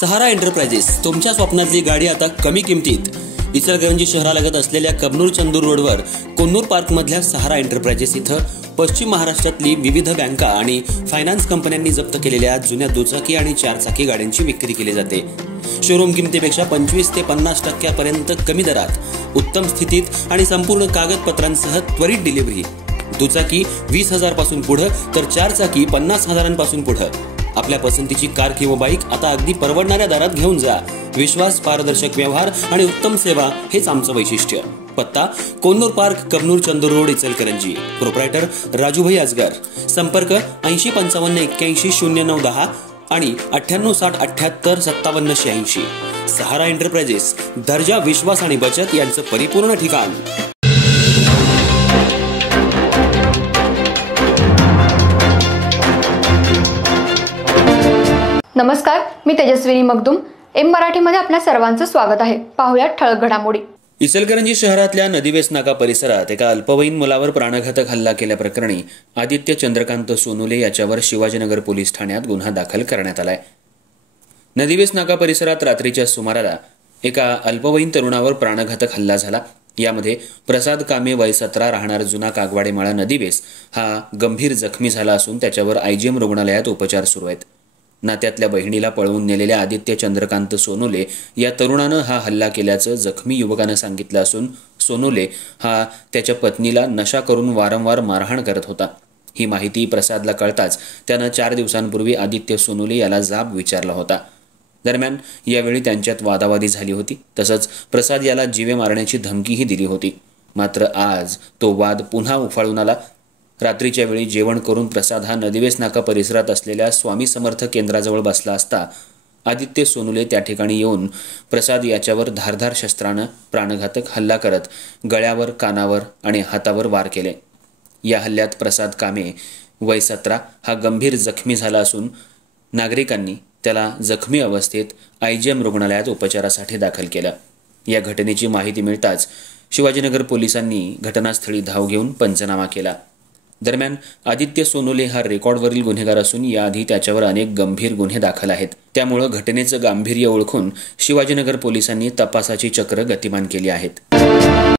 सहारा enterprises, तुमच्या स्वप्नातली गाडी आता कमी किमतीत. इचलकरंजी शहरालगत असलेल्या कबनूर चंदूर रोडवर कोन्नूर पार्क मधल्या सहारा एंटरप्राइजेस इथं पश्चिम महाराष्ट्रातली विविध बँका आणि फायनान्स कंपन्यांनी जप्त केलेल्या जुन्या दुचाकी आणि चारचाकी गाड्यांची विक्री केली जाते. शोरूम किमतीपेक्षा 25 ते 50% कमी दरात, उत्तम स्थितीत आणि संपूर्ण कागदपत्रांसह त्वरित डिलिव्हरी. दुचाकी 20,000 पासून पुढे तर चारचाकी 50,000 पासून पुढे. आपल्या पसंतीची कार किंवा बाईक आता अगदी परवडणाऱ्या दरात घेऊन जा. विश्वास, पारदर्शक व्यवहार आणि उत्तम सेवा हेच आमचं वैशिष्ट्य. पत्ता Konnur park, Kabnur Chandur road, Ichalkaranji. Proprietor Rajubhai Ajgar. संपर्क 8055810910 आणि 9860785786. सहारा एंटरप्राइजेस, दर्जा, विश्वास आणि बचत यांचं परिपूर्ण ठिकाण. नमस्कार, मी तेजस्विनी मगदूम. एम मराठीमध्ये आपल्या सर्वांचं स्वागत आहे. पाहूया ठळक घडामोडी. इचलकरंजी शहरातल्या नदीवेस नाका परिसरात एका अल्पवयीन मुलावर प्राणघातक हल्ला केल्याप्रकरणी आदित्य चंद्रकांत सोनुले याच्यावर शिवाजीनगर पोलीस ठाण्यात गुन्हा दाखल करण्यात आलाय. नदीवेस नाका परिसरात रात्रीच्या सुमाराला एका अल्पवयीन तरुणावर प्राणघातक हल्ला झाला. यामध्ये प्रसाद कामे, वय 17, राहणार जुना कागवाडेमाळा, नदीवेस, हा गंभीर जखमी झाला असून त्याच्यावर आयजीएम रुग्णालयात उपचार सुरू आहेत. नात्यातल्या बहिणीला पळवून नेलेल्या आदित्य चंद्रकांत सोनुले या तरुणानं हा हल्ला केल्याचं जखमी युवकानं सांगितलं असून सोनुले हा त्याच्या पत्नीला नशा करून वारंवार मारहाण करत होता. ही माहिती प्रसादला कळताच त्यानं 4 दिवसांपूर्वी आदित्य सोनुले याला जाब विचारला होता. दरम्यान यावेळी त्यांच्यात वादावादी झाली होती. तसंच प्रसाद याला जीवे मारण्याची धमकीही दिली होती. मात्र आज तो वाद पुन्हा उफाळून आला. रात्रीच्या वेळी जेवण करून प्रसाद हा नदीवेस नाका परिसरात असलेल्या स्वामी समर्थ केंद्राजवळ बसला असता आदित्य सोनुले त्या ठिकाणी येऊन प्रसाद याच्यावर धारधार शस्त्रानं प्राणघातक हल्ला करत गळ्यावर, कानावर आणि हातावर वार केले. या हल्ल्यात प्रसाद कामे, वय 17, हा गंभीर जखमी झाला असून नागरिकांनी त्याला जखमी अवस्थेत आयजीएम रुग्णालयात उपचारासाठी दाखल केलं. या घटनेची माहिती मिळताच शिवाजीनगर पोलिसांनी घटनास्थळी धाव घेऊन पंचनामा केला. दरम्यान आदित्य सोनुले हा रेकॉर्डवरील गुन्हेगार असून याआधी त्याच्यावर अनेक गंभीर गुन्हे दाखल आहेत. त्यामुळे घटनेचं गांभीर्य ओळखून शिवाजीनगर पोलिसांनी तपासाची चक्र गतिमान केली आहेत.